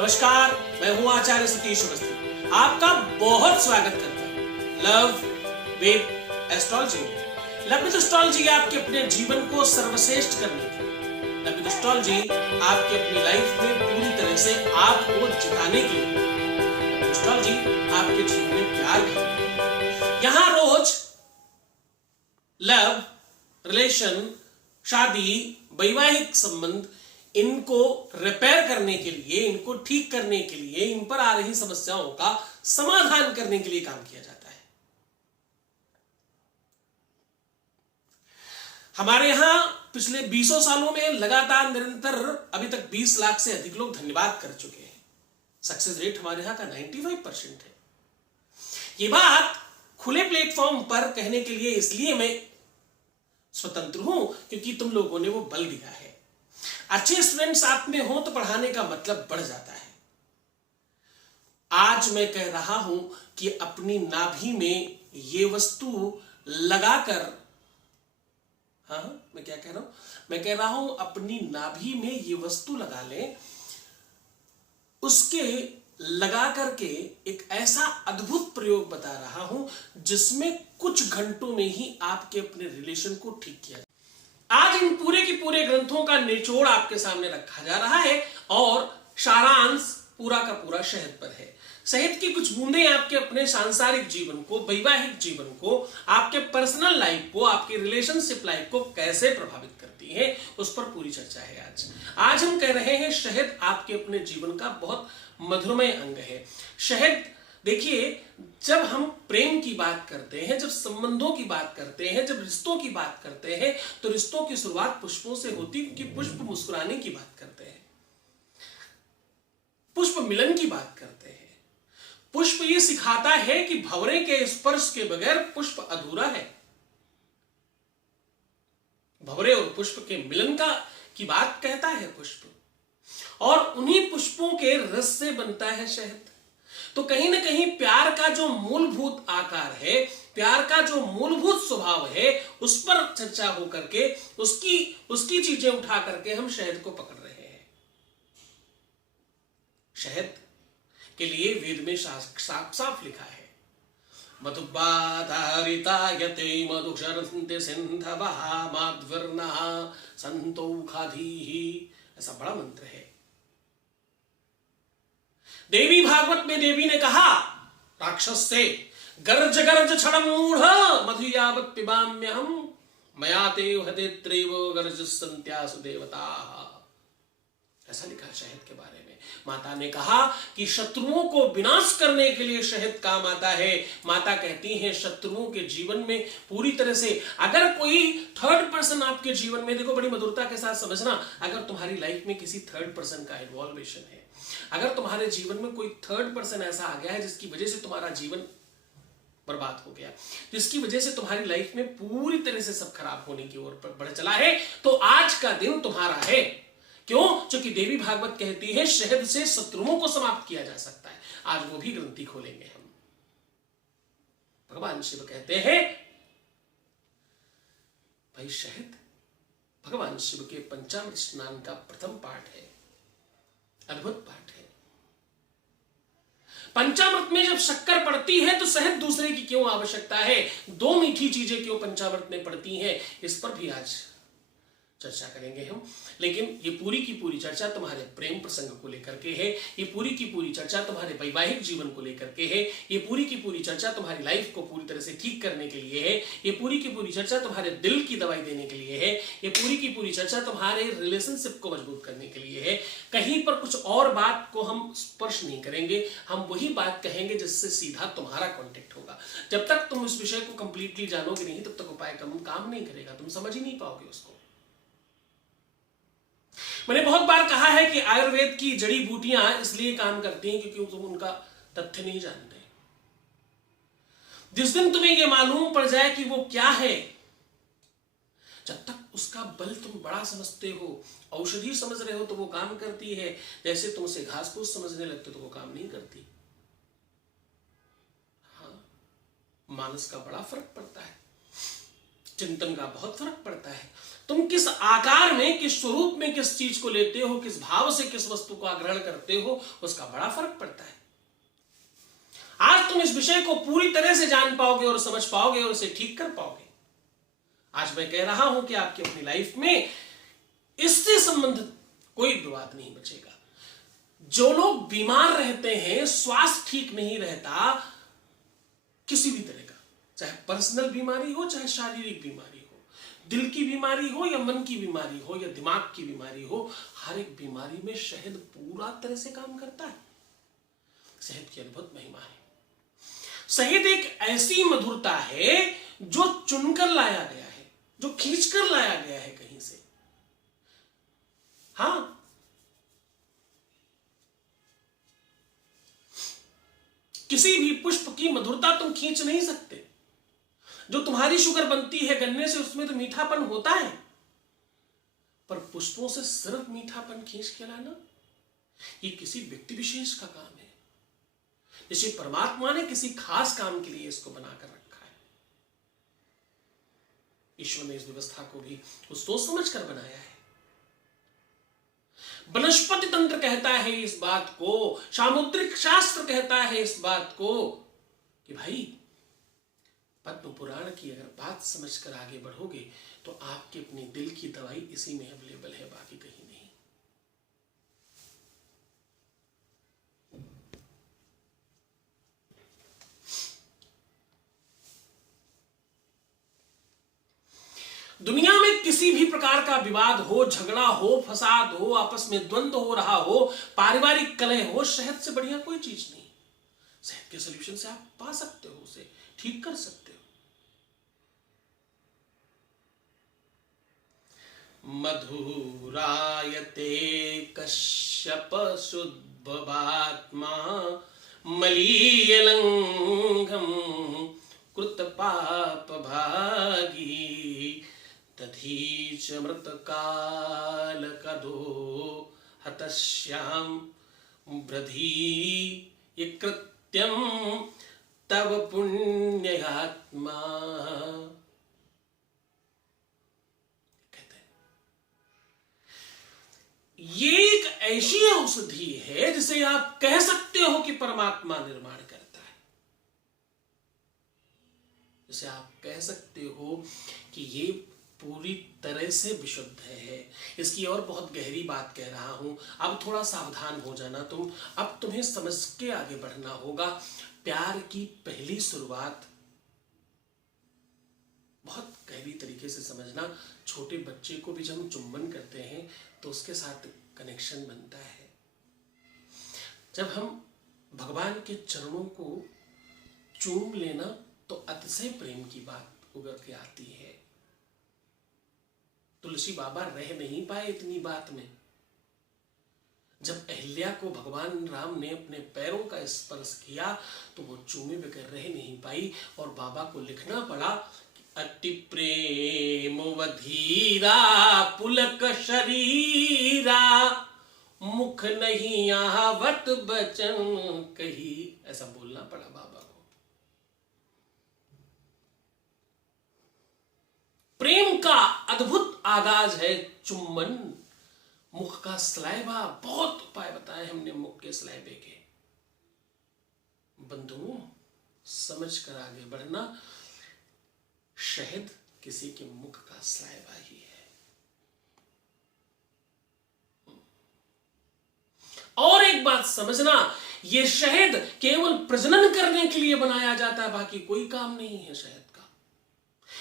नमस्कार, मैं हूं आचार्य सतीश अवस्थी। आपका बहुत स्वागत करता हूं love with astrology. Love with astrology आपके अपने जीवन को सर्वश्रेष्ठ करने के लिए, लव विद एस्ट्रोलॉजी आपके अपनी लाइफ में पूरी तरह से आपको जिताने के लिए, एस्ट्रोलॉजी आपके जीवन में प्यार भरने। यहां रोज लव, रिलेशन, शादी, वैवाहिक संबंध, इनको रिपेयर करने के लिए, इनको ठीक करने के लिए, इन पर आ रही समस्याओं का समाधान करने के लिए काम किया जाता है। हमारे यहां पिछले 20 सालों में लगातार निरंतर अभी तक 20 लाख से अधिक लोग धन्यवाद कर चुके हैं। सक्सेस रेट हमारे यहां का 95% है। ये बात खुले प्लेटफॉर्म पर कहने के लिए इसलिए मैं स्वतंत्र हूं क्योंकि तुम लोगों ने वो बल दिया है। अच्छे स्टूडेंट साथ में हो तो पढ़ाने का मतलब बढ़ जाता है। आज मैं कह रहा हूं कि अपनी नाभि में ये वस्तु लगाकर, हाँ मैं क्या कह रहा हूं, मैं कह रहा हूं अपनी नाभि में ये वस्तु लगा लें, उसके लगा करके एक ऐसा अद्भुत प्रयोग बता रहा हूं जिसमें कुछ घंटों में ही आपके अपने रिलेशन को ठीक किया। आज इन पूरे के पूरे ग्रंथों का निचोड़ आपके सामने रखा जा रहा है और सारांश पूरा का पूरा शहद पर है। शहद की कुछ बूंदें आपके अपने सांसारिक जीवन को, वैवाहिक जीवन को, आपके पर्सनल लाइफ को, आपके रिलेशनशिप लाइफ को कैसे प्रभावित करती है, उस पर पूरी चर्चा है। आज हम कह रहे हैं शहद आपके अपने जीवन का बहुत मधुरमय अंग है। शहद देखिए, जब हम प्रेम की बात करते हैं, जब संबंधों की बात करते हैं, जब रिश्तों की बात करते हैं, तो रिश्तों की शुरुआत पुष्पों से होती, क्योंकि पुष्प मुस्कुराने की बात करते हैं, पुष्प मिलन की बात करते हैं। पुष्प ये सिखाता है कि भंवरे के स्पर्श के बगैर पुष्प अधूरा है। भंवरे और पुष्प के मिलन की बात कहता है पुष्प, और उन्हीं पुष्पों के रस से बनता है शहद। तो कहीं ना कहीं प्यार का जो मूलभूत आकार है, प्यार का जो मूलभूत स्वभाव है, उस पर चर्चा हो करके उसकी चीजें उठा करके हम शहद को पकड़ रहे हैं। शहद के लिए वेद में साफ लिखा है, मधुबाधारितायते मधुक्षरन्ते सिन्धवः माध्वर्णः सन्तोखाधीः, ऐसा बड़ा मंत्र है। देवी भागवत में देवी ने कहा राक्षस से, गर्ज गर्ज क्षणम मूढ़ मधु यावत् पिबाम्यहम मया ते हदेत्रैव गर्ज संत्यासु देवता। ऐसा लिखा शहद के बारे में। माता ने कहा कि शत्रुओं को विनाश करने के लिए शहद काम आता है। माता कहती हैं शत्रुओं के जीवन में पूरी तरह से, अगर कोई थर्ड पर्सन आपके जीवन में, देखो बड़ी मधुरता के साथ समझना, अगर तुम्हारी लाइफ में किसी थर्ड पर्सन का इन्वॉल्वेशन है, अगर तुम्हारे जीवन में कोई थर्ड पर्सन ऐसा आ गया है जिसकी वजह से तुम्हारा जीवन बर्बाद हो गया, जिसकी वजह से तुम्हारी लाइफ में पूरी तरह से सब खराब होने की ओर बढ़ चला है, तो आज का दिन तुम्हारा है। क्यों? क्योंकि देवी भागवत कहती है शहद से शत्रुओं को समाप्त किया जा सकता है। आज वो भी ग्रंथि खोलेंगे हम। भगवान शिव कहते हैं भाई शहद भगवान शिव के पंचामृत स्नान का प्रथम पाठ है, अद्भुत पाठ है। पंचामृत में जब शक्कर पड़ती है तो शहद दूसरे की क्यों आवश्यकता है? दो मीठी चीजें क्यों पंचामृत में पड़ती हैं, इस पर भी आज चर्चा करेंगे हम। लेकिन ये पूरी की पूरी चर्चा तुम्हारे प्रेम प्रसंग को लेकर के है, ये पूरी की पूरी चर्चा तुम्हारे वैवाहिक जीवन को लेकर के है, ये पूरी की पूरी चर्चा तुम्हारी लाइफ को पूरी तरह से ठीक करने के लिए है, ये पूरी की पूरी चर्चा तुम्हारे दिल की दवाई देने के लिए है, ये पूरी की पूरी चर्चा तुम्हारे रिलेशनशिप को मजबूत करने के लिए है। कहीं पर कुछ और बात को हम स्पर्श नहीं करेंगे, हम वही बात कहेंगे जिससे सीधा तुम्हारा कॉन्टेक्ट होगा। जब तक तुम इस विषय को कंप्लीटली जानोगे नहीं, तब तक उपाय काम नहीं करेगा, तुम समझ ही नहीं पाओगे उसको। मैंने बहुत बार कहा है कि आयुर्वेद की जड़ी बूटियां इसलिए काम करती हैं क्योंकि तुम उनका तथ्य नहीं जानते। जिस दिन तुम्हें यह मालूम पड़ जाए कि वो क्या है, जब तक उसका बल तुम बड़ा समझते हो, औषधि समझ रहे हो, तो वो काम करती है। जैसे तुम उसे घास फूस समझने लगते हो तो वो काम नहीं करती। हाँ, मानस का बड़ा फर्क पड़ता है। चिंतन का बहुत फर्क पड़ता है। तुम किस आकार में, किस स्वरूप में किस चीज को लेते हो, किस भाव से किस वस्तु को ग्रहण करते हो, उसका बड़ा फर्क पड़ता है। आज तुम इस विषय को पूरी तरह से जान पाओगे और समझ पाओगे और इसे ठीक कर पाओगे। आज मैं कह रहा हूं कि आपकी अपनी लाइफ में इससे संबंधित कोई विवाद नहीं बचेगा। जो लोग बीमार रहते हैं, स्वास्थ्य ठीक नहीं रहता किसी भी तरह का, चाहे पर्सनल बीमारी हो, चाहे शारीरिक बीमारी हो, दिल की बीमारी हो या मन की बीमारी हो या दिमाग की बीमारी हो, हर एक बीमारी में शहद पूरा तरह से काम करता है। शहद की अद्भुत महिमा है। शहद एक ऐसी मधुरता है जो चुनकर लाया गया है, जो खींचकर लाया गया है कहीं से। हां, किसी भी पुष्प की मधुरता तुम खींच नहीं सकते। जो तुम्हारी शुगर बनती है गन्ने से, उसमें तो मीठापन होता है, पर पुष्पों से सिर्फ मीठापन खींच के लाना, ये किसी व्यक्ति विशेष का काम है। जैसे परमात्मा ने किसी खास काम के लिए इसको बनाकर रखा है। ईश्वर ने इस व्यवस्था को भी उस सोच समझ कर बनाया है। वनस्पति तंत्र कहता है इस बात को, सामुद्रिक शास्त्र कहता है इस बात को कि भाई पद्म पुराण की अगर बात समझकर आगे बढ़ोगे तो आपके अपने दिल की दवाई इसी में अवेलेबल है, बाकी कहीं नहीं। दुनिया में किसी भी प्रकार का विवाद हो, झगड़ा हो, फसाद हो, आपस में द्वंद्व हो रहा हो, पारिवारिक कलह हो, शहद से बढ़िया कोई चीज नहीं। शहद के सॉल्यूशन से आप पा सकते हो, उसे ठीक कर सकते हो। मधुरायते कश्यप शुद्धवात्मा मलीयलंघम कृत पाप भागी तथीच मृत काल कदो हतश्याम ब्रधी ये कृत्यम तव पुण्यात्मा। कहते हैं ये एक ऐसी औषधि है जिसे आप कह सकते हो कि परमात्मा निर्माण करता है, जिसे आप कह सकते हो कि ये पूरी तरह से विशुद्ध है। इसकी और बहुत गहरी बात कह रहा हूं, अब थोड़ा सावधान हो जाना तुम। अब तुम्हें समझ के आगे बढ़ना होगा। प्यार की पहली शुरुआत बहुत गहरी तरीके से समझना। छोटे बच्चे को भी जब हम चुंबन करते हैं तो उसके साथ कनेक्शन बनता है। जब हम भगवान के चरणों को चूम लेना तो अतिशय प्रेम की बात उभर के आती है। तुलसी बाबा रह नहीं पाए इतनी बात में। जब अहिल्या को भगवान राम ने अपने पैरों का स्पर्श किया तो वो चूमे बगैर रह नहीं पाई और बाबा को लिखना पड़ा कि अति प्रेम वधीरा पुलक शरीरा मुख नहीं आवत बचन कही, ऐसा बोलना पड़ा बाबा को। प्रेम का अद्भुत आगाज है चुम्बन। मुख का सलाइवा, बहुत उपाय बताए हमने मुख के सलाइवे के। बंधुओं, समझ कर आगे बढ़ना, शहद किसी के मुख का सलाइवा ही है। और एक बात समझना, यह शहद केवल प्रजनन करने के लिए बनाया जाता है, बाकी कोई काम नहीं है शहद का।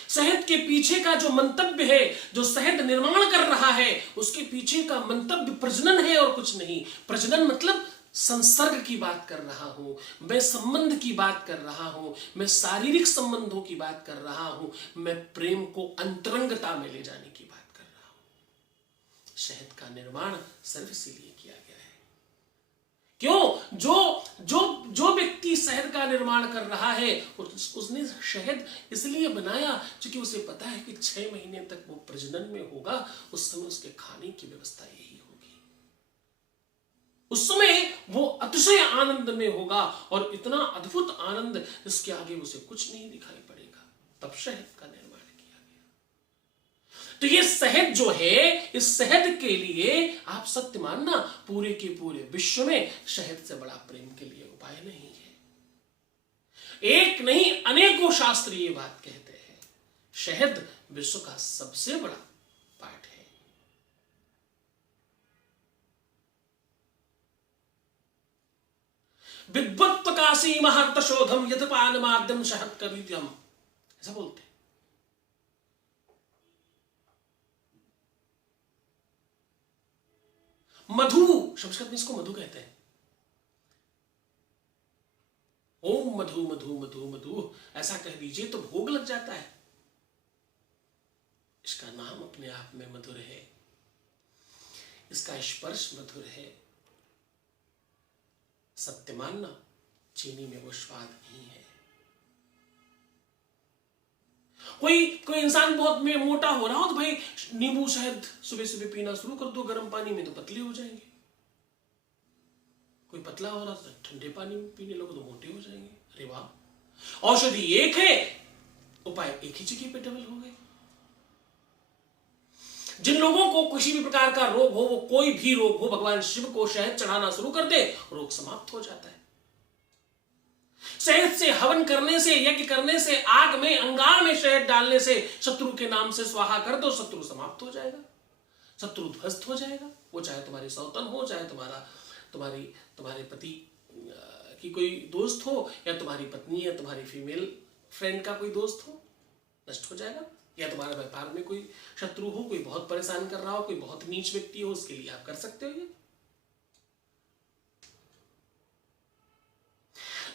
शहद के पीछे का जो मंतव्य है, जो शहद निर्माण कर रहा है, उसके पीछे का मंतव्य प्रजनन है और कुछ नहीं। प्रजनन मतलब संसर्ग की बात कर रहा हूं मैं, संबंध की बात कर रहा हूं मैं, शारीरिक संबंधों की बात कर रहा हूं मैं, प्रेम को अंतरंगता में ले जाने की बात कर रहा हूं। शहद का निर्माण सिर्फ इसीलिए किया गया है। क्यों? जो व्यक्ति शहद का निर्माण कर रहा है उसने शहद इसलिए बनाया क्योंकि उसे पता है कि 6 महीने तक वो प्रजनन में होगा। उस समय उसके खाने की व्यवस्था यही होगी। उस समय वो अतिशय आनंद में होगा और इतना अद्भुत आनंद जिसके आगे उसे कुछ नहीं दिखाई पड़ेगा। तब शहद का निर्माण किया गया। तो ये शहद जो है, इस शहद के लिए आप सत्य मानना, पूरे के पूरे विश्व में शहद से बड़ा प्रेम के लिए उपाय नहीं है। एक नहीं अनेकों शास्त्र ये बात कहते हैं, शहद विश्व का सबसे बड़ा पाठ है। विद्वत प्रकाशी महर्त शोधम यद पान माध्यम शहद कविद्यम, ऐसा बोलते हैं। मधु, संस्कृत में इसको मधु कहते हैं। ओम मधु मधु मधु मधु ऐसा कह दीजिए तो भोग लग जाता है। इसका नाम अपने आप में मधुर है, इसका स्पर्श मधुर है। सत्य मानना, चीनी में वो स्वाद नहीं है। कोई इंसान बहुत में मोटा हो रहा हो तो भाई नींबू शहद सुबह सुबह पीना शुरू कर दो गर्म पानी में, तो पतले हो जाएंगे। कोई पतला हो रहा तो ठंडे पानी में पीने लोग तो मोटे हो जाएंगे। अरे वाह, औषधि एक है, उपाय एक ही जगह पे डबल हो गए। जिन लोगों को किसी भी प्रकार का रोग हो, वो कोई भी रोग हो, भगवान शिव को शहद चढ़ाना शुरू कर दे, रोग समाप्त हो जाता है। शहद से हवन करने से, यज्ञ करने से, आग में अंगार में शहद डालने से, शत्रु के नाम से स्वाहा कर दो, शत्रु समाप्त हो जाएगा, शत्रु ध्वस्त हो जाएगा। वो चाहे तुम्हारी सौतन हो, चाहे तुम्हारे पति की कोई दोस्त हो, या तुम्हारी पत्नी या तुम्हारी फीमेल फ्रेंड का कोई दोस्त हो, नष्ट हो जाएगा। या तुम्हारे व्यापार में कोई शत्रु हो, कोई बहुत परेशान कर रहा हो, कोई बहुत नीच व्यक्ति हो, उसके लिए आप कर सकते हो ये।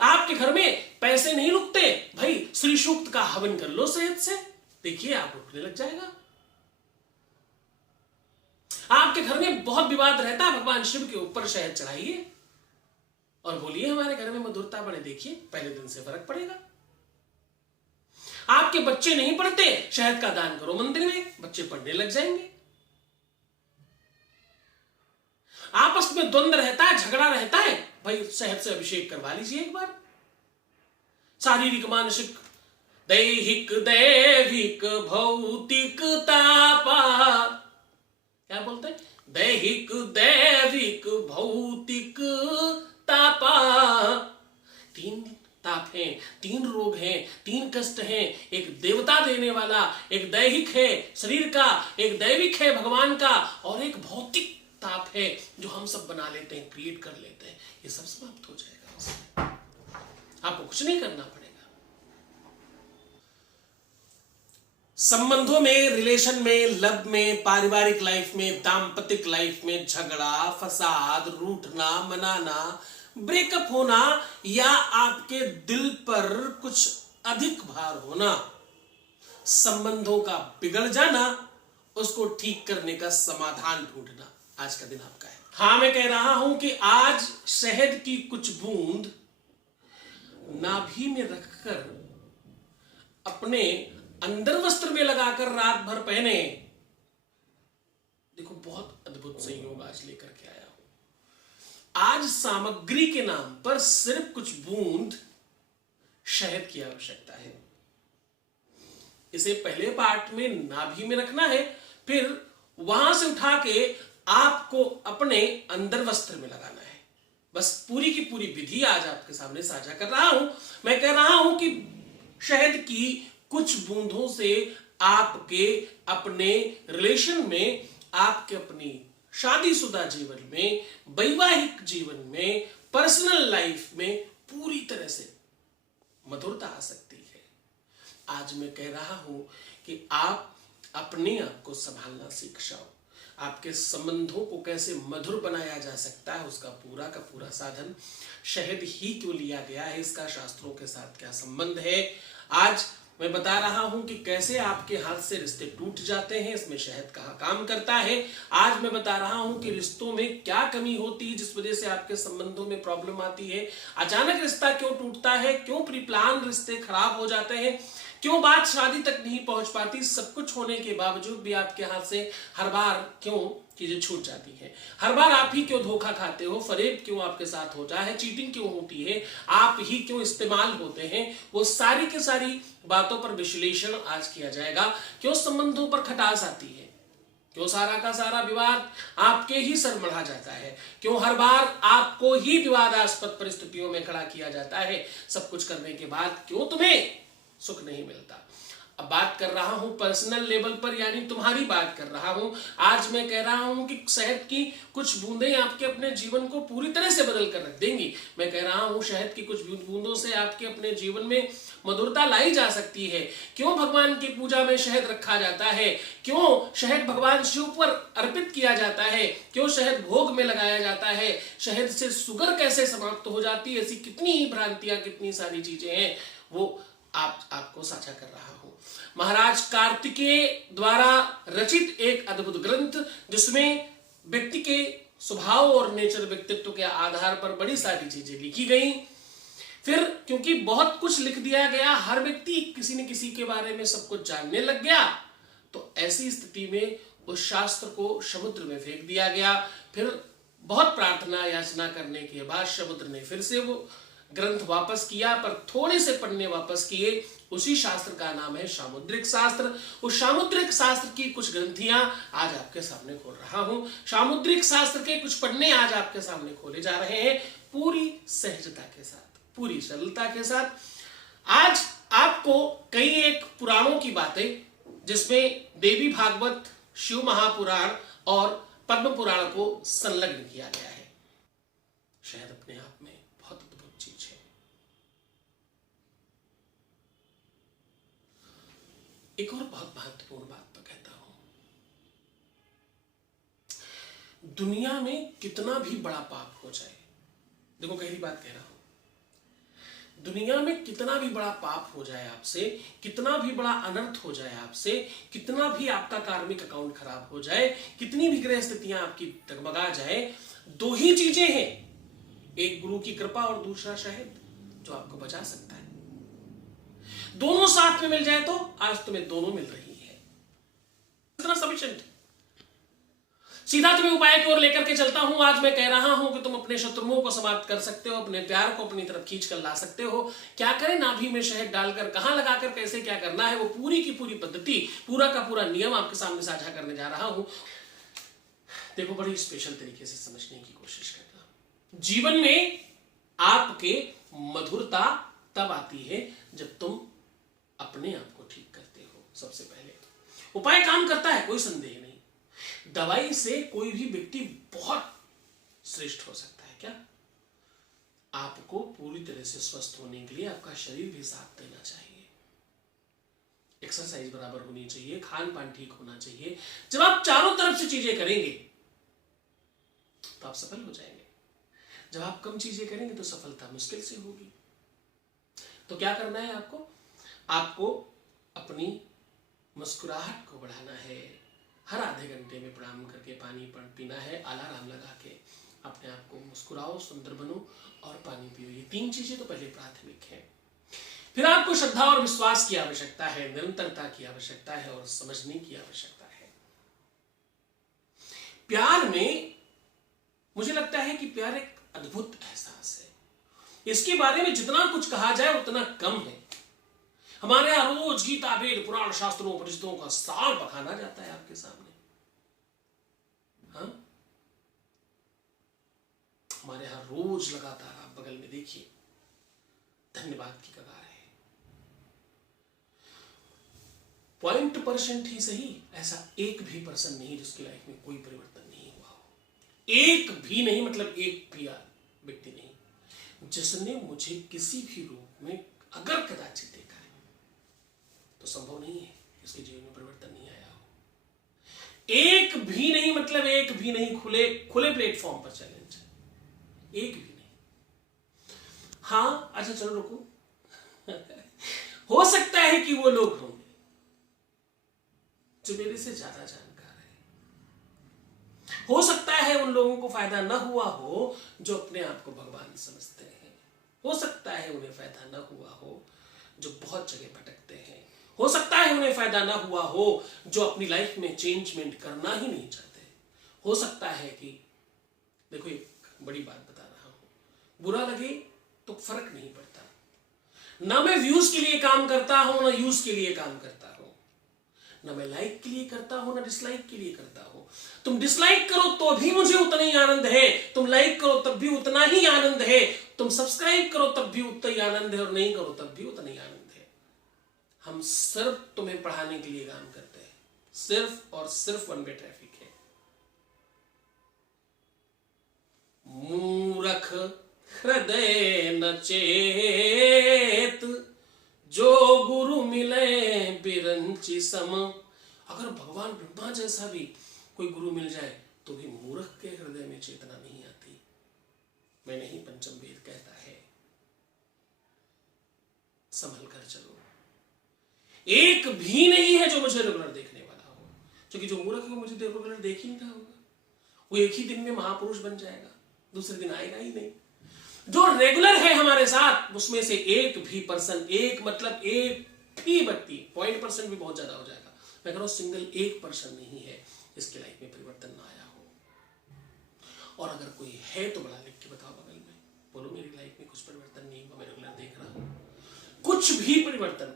आपके घर में पैसे नहीं रुकते, भाई श्री सूक्त का हवन कर लो शहद से, देखिए आप रुकने लग जाएगा। आपके घर में बहुत विवाद रहता है, भगवान शिव के ऊपर शहद चढ़ाइए और बोलिए हमारे घर में मधुरता बढ़े, देखिए पहले दिन से फर्क पड़ेगा। आपके बच्चे नहीं पढ़ते, शहद का दान करो मंदिर में, बच्चे पढ़ने लग जाएंगे। आपस में द्वंद्व रहता है, झगड़ा रहता है, भाई शहद से अभिषेक करवा लीजिए एक बार। शारीरिक मानसिक दैहिक दैविक भौतिक तापा, क्या बोलते हैं, दैहिक दैविक भौतिक तापा, तीन ताप हैं, तीन रोग हैं, तीन कष्ट हैं। एक देवता देने वाला, एक दैहिक है शरीर का, एक दैविक है भगवान का, और एक भौतिक ताप है जो हम सब बना लेते हैं, क्रिएट कर लेते हैं। ये सब समाप्त हो जाएगा उससे, आपको कुछ नहीं करना पड़ेगा। संबंधों में, रिलेशन में, लव में, पारिवारिक लाइफ में, दाम्पतिक लाइफ में झगड़ा, फसाद, रूठना, मनाना, ब्रेकअप होना, या आपके दिल पर कुछ अधिक भार होना, संबंधों का बिगड़ जाना, उसको ठीक करने का समाधान ढूंढना आज का दिन आपका है। हाँ, मैं कह रहा हूं कि आज शहद की कुछ बूंद नाभि में रखकर अपने अंदर वस्त्र में लगाकर रात भर पहने। देखो बहुत अद्भुत संयोग आज लेकर के आया हूं। आज सामग्री के नाम पर सिर्फ कुछ बूंद शहद की आवश्यकता है। इसे पहले पार्ट में नाभि में रखना है, फिर वहां से उठा के आपको अपने अंदर वस्त्र में लगाना है। बस पूरी की पूरी विधि आज आपके सामने साझा कर रहा हूं। मैं कह रहा हूं कि शहद की कुछ बूंदों से आपके अपने रिलेशन में, आपके अपनी शादीशुदा जीवन में, वैवाहिक जीवन में, पर्सनल लाइफ में पूरी तरह से मधुरता आ सकती है। आज मैं कह रहा हूं कि आप अपने आप को संभालना सीख जाओ। आपके संबंधों को कैसे मधुर बनाया जा सकता है, उसका पूरा का पूरा साधन शहद ही क्यों लिया गया है, इसका शास्त्रों के साथ क्या संबंध है, आज मैं बता रहा हूं कि कैसे आपके हाथ से रिश्ते टूट जाते हैं, इसमें शहद कहाँ काम करता है। आज मैं बता रहा हूं कि रिश्तों में क्या कमी होती है जिस वजह से आपके संबंधों में प्रॉब्लम आती है, अचानक रिश्ता क्यों टूटता है, क्यों प्री प्लान रिश्ते खराब हो जाते हैं, क्यों बात शादी तक नहीं पहुंच पाती, सब कुछ होने के बावजूद भी आपके हाथ से हर बार क्यों चीजें छूट जाती हैं। हर बार आप ही क्यों धोखा खाते हो, फरेब क्यों आपके साथ होता है, चीटिंग क्यों होती है, आप ही क्यों इस्तेमाल होते हैं, वो सारी की सारी बातों पर विश्लेषण आज किया जाएगा। क्यों संबंधों पर खटास आती है, क्यों सारा का सारा विवाद आपके ही सर मढ़ा जाता है, क्यों हर बार आपको ही विवादास्पद परिस्थितियों में खड़ा किया जाता है, सब कुछ करने के बाद क्यों तुम्हें सुख नहीं मिलता। अब बात कर रहा हूं पर्सनल लेवल पर, यानी तुम्हारी बात कर रहा हूं। आज मैं कह रहा हूं कि शहद की कुछ बूंदें आपके अपने जीवन को पूरी तरह से बदल कर रख देंगी। मैं कह रहा हूं शहद की कुछ बूंदों से आपके अपने जीवन में मधुरता लाई जा सकती है। क्यों भगवान की पूजा में शहद रखा जाता है, क्यों शहद भगवान शिव पर अर्पित किया जाता है, क्यों शहद भोग में लगाया जाता है, शहद से शुगर कैसे समाप्त हो जाती है, ऐसी कितनी ही भ्रांतियां, कितनी सारी चीजें हैं, वो आपको साझा कर रहा हूं। महाराज कार्तिकेय द्वारा रचित एक अद्भुत ग्रंथ, जिसमें व्यक्ति के स्वभाव और नेचर, व्यक्तित्व के आधार पर बड़ी सारी चीजें लिखी गई। फिर क्योंकि बहुत कुछ लिख दिया गया, हर व्यक्ति किसी न किसी के बारे में सब कुछ जानने लग गया, तो ऐसी स्थिति में उस शास्त्र को समुद्र में फेंक दिया गया। फिर बहुत प्रार्थना याचना करने के बाद समुद्र ने फिर से वो ग्रंथ वापस किया, पर थोड़े से पन्ने वापस किए। उसी शास्त्र का नाम है सामुद्रिक शास्त्र। उस सामुद्रिक शास्त्र की कुछ ग्रंथियां आज आपके सामने खोल रहा हूं। सामुद्रिक शास्त्र के कुछ पन्ने आज आपके सामने खोले जा रहे हैं, पूरी सहजता के साथ, पूरी सरलता के साथ। आज आपको कई एक पुराणों की बातें, जिसमें देवी भागवत, शिव महापुराण और पद्म पुराण को संलग्न किया गया है। शायद अपने आप में बहुत अद्भुत चीज है। एक और बहुत महत्वपूर्ण बात तो कहता हूं, दुनिया में कितना भी बड़ा पाप हो जाए, देखो गहरी बात कह रहा हूं, दुनिया में कितना भी बड़ा पाप हो जाए आपसे, कितना भी बड़ा अनर्थ हो जाए आपसे, कितना भी आपका कार्मिक अकाउंट खराब हो जाए, कितनी भी ग्रह स्थितियां आपकी डगमगा जाए, दो ही चीजें हैं, एक गुरु की कृपा और दूसरा शहद, जो आपको बचा सकता है। दोनों साथ में मिल जाए तो आज तुम्हें दोनों मिल रही है, इतना सफिशिएंट। सीधा तुम्हें उपाय की ओर लेकर के चलता हूं। आज मैं कह रहा हूं कि तुम अपने शत्रुओं को समाप्त कर सकते हो, अपने प्यार को अपनी तरफ खींच कर ला सकते हो। क्या करें, नाभि में शहद डालकर, कहां लगाकर, कैसे क्या करना है, वो पूरी की पूरी पद्धति, पूरा का पूरा नियम आपके सामने साझा करने जा रहा हूं। देखो, बड़ी स्पेशल तरीके से समझने की कोशिश करना। जीवन में आपके मधुरता तब आती है जब तुम अपने आप को ठीक करते हो। सबसे पहले उपाय काम करता है, कोई संदेह नहीं। दवाई से कोई भी व्यक्ति बहुत श्रेष्ठ हो सकता है। क्या आपको पूरी तरह से स्वस्थ होने के लिए आपका शरीर भी साथ देना चाहिए, एक्सरसाइज बराबर होनी चाहिए, खान पान ठीक होना चाहिए। जब आप चारों तरफ से चीजें करेंगे तो आप सफल हो जाएंगे। जब आप कम चीजें करेंगे तो सफलता मुश्किल से होगी। तो क्या करना है आपको अपनी मुस्कुराहट को बढ़ाना है। हर आधे घंटे में प्रणाम करके पानी पीना है, अलार्म लगा के अपने आप को मुस्कुराओ, सुंदर बनो और पानी पियो। ये तीन चीजें तो पहले प्राथमिक है। फिर आपको श्रद्धा और विश्वास की आवश्यकता है, निरंतरता की आवश्यकता है और समझने की आवश्यकता है। प्यार में मुझे लगता है कि प्यार एक अद्भुत एहसास है। इसके बारे में जितना कुछ कहा जाए उतना कम है। हमारे यहां रोज गीता, वेद, पुराण, शास्त्रों, उपनिषदों का सार बखाना जाता है आपके सामने। हाँ, हमारे यहां रोज लगातार आप बगल में देखिए, धन्यवाद की कगार है। 0% ही सही, ऐसा एक भी पर्सन नहीं जिसकी लाइफ में कोई परिवर्तन नहीं हुआ हो। एक भी नहीं, मतलब एक भी व्यक्ति नहीं जिसने मुझे किसी भी रूप में अगर कदाचित देखा है तो संभव नहीं है इसके जीवन में परिवर्तन नहीं आया हो। एक भी नहीं, मतलब एक भी नहीं। खुले प्लेटफॉर्म पर चैलेंज, एक भी नहीं। हाँ, अच्छा चलो रुको हो सकता है कि वो लोग होंगे जो मेरे से ज्यादा जानकार है। हो सकता है उन लोगों को फायदा न हुआ हो जो अपने आप को भगवान समझते हैं। हो सकता है उन्हें फायदा न हुआ हो जो बहुत जगह भटकते हैं। हो सकता है उन्हें फायदा ना हुआ हो जो अपनी लाइफ में चेंजमेंट करना ही नहीं चाहते। हो सकता है कि, देखो एक बड़ी बात बता रहा हूं, बुरा लगे तो फर्क नहीं पड़ता। ना मैं व्यूज के लिए काम करता हूं, ना यूज के लिए काम करता हूं, ना मैं लाइक के लिए करता हूं, ना डिसलाइक के लिए करता हूं। तुम डिसलाइक करो तो भी मुझे उतना ही आनंद है, तुम लाइक करो तब भी उतना ही आनंद है, तुम सब्सक्राइब करो तब भी उतना ही आनंद है, और नहीं करो तब भी उतना ही आनंद है। हम सिर्फ तुम्हें पढ़ाने के लिए काम करते हैं, सिर्फ और सिर्फ वन वे ट्रैफिक है। मूर्ख हृदय न चेत, जो गुरु मिले बिरंची सम। अगर भगवान ब्रह्मा जैसा भी कोई गुरु मिल जाए तो भी मूर्ख के हृदय में चेतना नहीं आती। मैं नहीं, पंचम वेद कहता है, संभल कर चलो। एक भी नहीं है जो मुझे रेगुलर देखने वाला हो, क्योंकि जो मूर्ख है वो मुझे रेगुलर देख ही नहीं रहा होगा। वो एक ही दिन में महापुरुष बन जाएगा, दूसरे दिन आएगा ही नहीं। जो रेगुलर है हमारे साथ, उसमें से एक भी पर्सन, एक मतलब एक भी व्यक्ति, 0.% भी बहुत ज्यादा हो जाएगा, मैं कह रहा हूं सिंगल एक पर्सन नहीं है इसके लाइफ में परिवर्तन ना आया हो। और अगर कोई है तो बड़ा लिख के बताओ बगल में, बोलो मेरी लाइफ में कुछ परिवर्तन नहीं हुआ, मैं रेगुलर देख रहा हूं, कुछ भी परिवर्तन,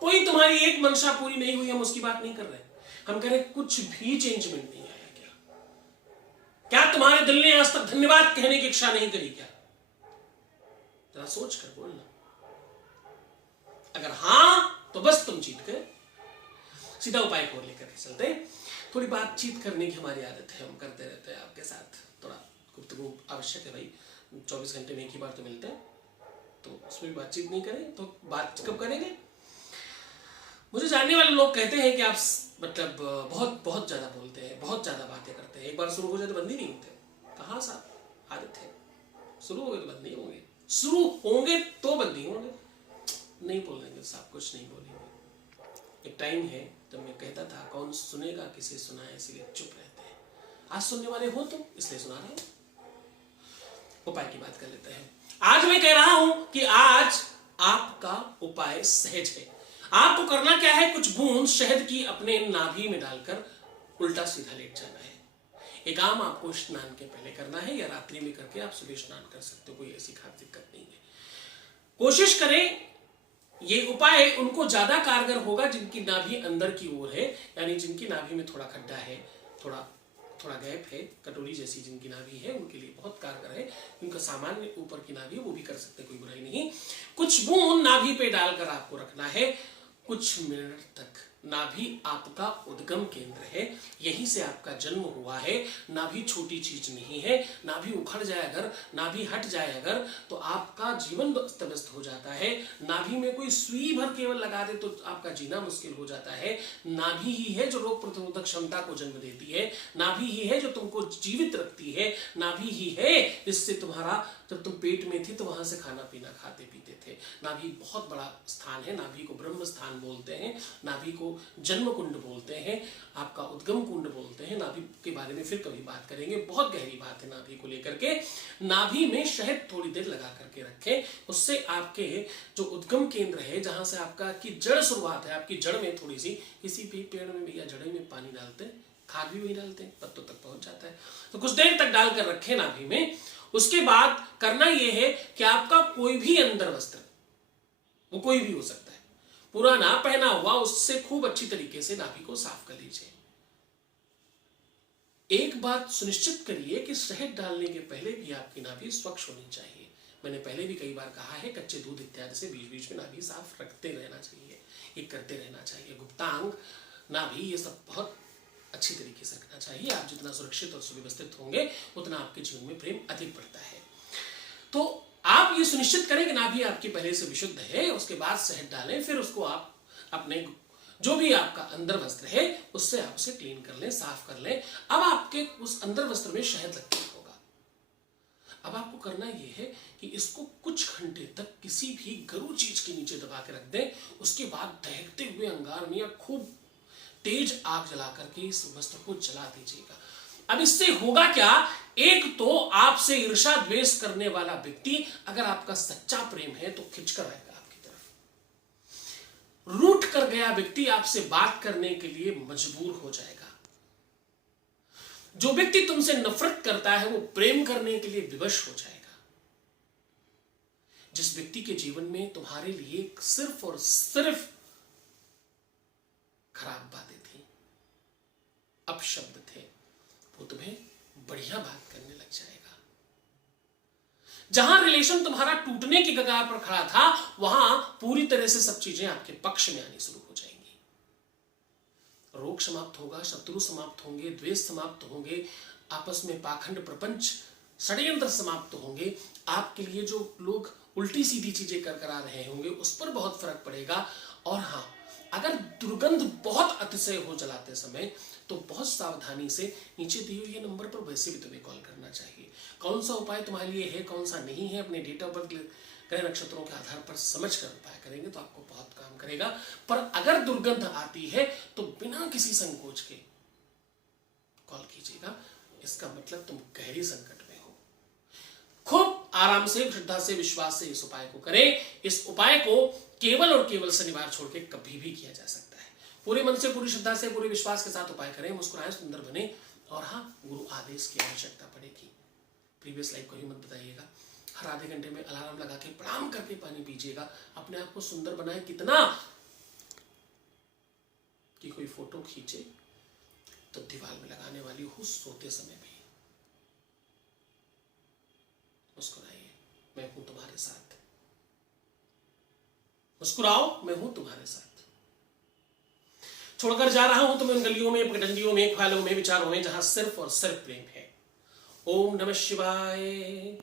कोई तुम्हारी एक मंशा पूरी नहीं हुई, हम उसकी बात नहीं कर रहे, हम कह रहे कुछ भी चेंजमेंट नहीं आया। क्या तुम्हारे दिल ने आज तक धन्यवाद कहने की इच्छा नहीं करी क्या? जरा सोच कर बोलना। अगर हां तो बस तुम जीत गए। सीधा उपाय को लेकर के चलते। थोड़ी बातचीत करने की हमारी आदत है, हम करते रहते हैं आपके साथ, थोड़ा गुफ्तगू आवश्यक है भाई। 24 घंटे में एक ही बार तो मिलते हैं, तो उसमें भी बातचीत नहीं करें तो बात कब करेंगे? मुझे जानने वाले लोग कहते हैं कि आप मतलब बहुत बहुत ज्यादा बोलते हैं, बहुत ज्यादा बातें करते हैं, एक बार शुरू हो जाए तो बंद ही नहीं होते। कहाँ साहब, आदत है, शुरू हो गए तो बंद नहीं होंगे, शुरू होंगे तो बंद नहीं होंगे। नहीं बोलेंगे साहब, कुछ नहीं बोलेंगे। एक टाइम है जब मैं कहता था कौन सुनेगा किसे सुनाए, इसलिए चुप रहते हैं। आज सुनने वाले हो तो इसलिए सुना रहे हैं। उपाय की बात कर लेते हैं। आज मैं कह रहा हूं कि आज आपका उपाय सहज है। आपको करना क्या है, कुछ बूंद शहद की अपने नाभि में डालकर उल्टा सीधा लेट जाना है। ये काम आपको स्नान के पहले करना है, या रात्रि में करके आप सुबह स्नान कर सकते हो, कोई ऐसी खास दिक्कत नहीं है। कोशिश करें, ये उपाय उनको ज्यादा कारगर होगा जिनकी नाभि अंदर की ओर है, यानी जिनकी नाभि में थोड़ा खड्डा है, थोड़ा गैप है, कटोरी जैसी जिनकी नाभि है, उनके लिए बहुत कारगर है। उनका सामान्य ऊपर की नाभि वो भी कर सकते, कोई बुराई नहीं। कुछ बूंद नाभि पे डालकर आपको रखना है कुछ मिनट तक। नाभि आपका उद्गम केंद्र है, यहीं से आपका जन्म हुआ है। नाभि छोटी चीज नहीं है। नाभि उखड़ जाए अगर, नाभि हट जाए अगर, तो आपका जीवन अस्त व्यस्त हो जाता है। नाभि में कोई सुई भर केवल लगा दे तो आपका जीना मुश्किल हो जाता है। नाभि ही है जो रोग प्रतिरोधक क्षमता को जन्म देती है। नाभि ही है जो तुमको जीवित रखती है। नाभि ही है जिससे तुम्हारा, जब तुम पेट में थे तो वहां से खाना पीना खाते पीते थे। नाभि बहुत बड़ा स्थान है। नाभि को ब्रह्म स्थान बोलते हैं, नाभि को जन्म कुंड बोलते हैं, आपका उद्गम कुंड बोलते हैं। नाभि के बारे में फिर कभी बात करेंगे, बहुत गहरी बात है नाभि को लेकर के। नाभि में शहद थोड़ी देर लगा करके रखें, उससे आपके जो उद्गम केंद्र है, जहां से आपका की जड़ शुरुआत है, आपकी जड़ में थोड़ी सी, किसी भी पेड़ में भैया जड़े में पानी डालते हैं, खाद भी वही डालते हैं, पत्तों तक पहुंच जाता है। तो कुछ देर तक डालकर रखें नाभि में। उसके बाद करना यह है कि आपका कोई भी अंदर वस्त्र, वो कोई भी हो सकता है, पुराना पहना हुआ, उससे खूब अच्छी तरीके से नाभि को साफ कर लीजिए। एक बात सुनिश्चित करिए कि शहद डालने के पहले भी आपकी नाभि स्वच्छ होनी चाहिए। मैंने पहले भी कई बार कहा है, कच्चे दूध इत्यादि से बीच बीच में नाभि साफ रखते रहना चाहिए, ये करते रहना चाहिए। गुप्तांग, नाभि, ये सब बहुत अच्छी तरीके से रखना चाहिए। आप जितना सुरक्षित और सुव्यवस्थित होंगे उतना आपके जीवन में प्रेम अधिक बढ़ता है। तो आप ये सुनिश्चित करें कि नाभि आपकी पहले से विशुद्ध है, उसके बाद शहद डालें, फिर उसको आप अपने जो भी आपका अंदर वस्त्र है उससे आप उसे क्लीन कर लें, साफ कर लें। अब आपके उस अंदर वस्त्र में शहद लगता होगा। अब आपको करना यह है कि इसको कुछ घंटे तक किसी भी गरु चीज के नीचे दबा के रख दें। उसके बाद दहकते हुए अंगार में या खूब तेज आग जला करके इस वस्त्र को जला दीजिएगा। अब इससे होगा क्या, एक तो आपसे ईर्ष्या द्वेष करने वाला व्यक्ति, अगर आपका सच्चा प्रेम है तो खिंचकर आएगा आपकी तरफ। रूठ कर गया व्यक्ति आपसे बात करने के लिए मजबूर हो जाएगा। जो व्यक्ति तुमसे नफरत करता है वो प्रेम करने के लिए विवश हो जाएगा। जिस व्यक्ति के जीवन में तुम्हारे लिए सिर्फ और सिर्फ खराब बातें थी, अपशब्द थे, वो तुम्हें बढ़िया बात करने लग जाएगा। जहां रिलेशन तुम्हारा टूटने की कगार पर खड़ा था, वहां पूरी तरह से सब चीजें आपके पक्ष में आनी शुरू हो जाएंगी। रोग समाप्त होगा, शत्रु समाप्त होंगे, द्वेष समाप्त होंगे, आपस में पाखंड प्रपंच षड्यंत्र समाप्त होंगे। आपके लिए जो लोग उल्टी सीधी चीजें कर आ रहे होंगे उस पर बहुत फर्क पड़ेगा। और हाँ, अगर दुर्गंध बहुत अतिशय हो जलाते समय तो बहुत सावधानी से नीचे दिए हुए नंबर पर वैसे भी तुम्हें कॉल करना चाहिए। कौन सा उपाय तुम्हारे लिए है, कौन सा नहीं है, अपने डेट ऑफ बर्थ ग्रह नक्षत्रों के आधार पर समझ कर उपाय करेंगे तो आपको बहुत काम करेगा। पर अगर दुर्गंध आती है तो बिना किसी संकोच के कॉल कीजिएगा। इसका मतलब तुम गहरी संकट में हो। खूब आराम से, श्रद्धा से, विश्वास से इस उपाय को करें। इस उपाय को केवल और केवल शनिवार छोड़ के कभी भी किया जा सकता है। पूरे मन से, पूरी श्रद्धा से, पूरे विश्वास के साथ उपाय करें। मुस्कुराएं, सुंदर बने। और हाँ, गुरु आदेश की आवश्यकता पड़ेगी। प्रीवियस लाइफ को ही मत बताइएगा। हर आधे घंटे में अलार्म लगा के प्रणाम करके पानी पीजिएगा। अपने आप को सुंदर बनाए, कितना कि कोई फोटो खींचे तो दीवार में लगाने वाली हो सोते समय भी। मुस्कुराइए, मैं हूं तुम्हारे साथ। मुस्कुराओ, मैं हूं तुम्हारे साथ। छोड़कर जा रहा हूं तुम्हें उन गलियों में, पगडंडियों में, ख्यालों में, विचारों में जहां सिर्फ और सिर्फ प्रेम है। ओम नमः शिवाय।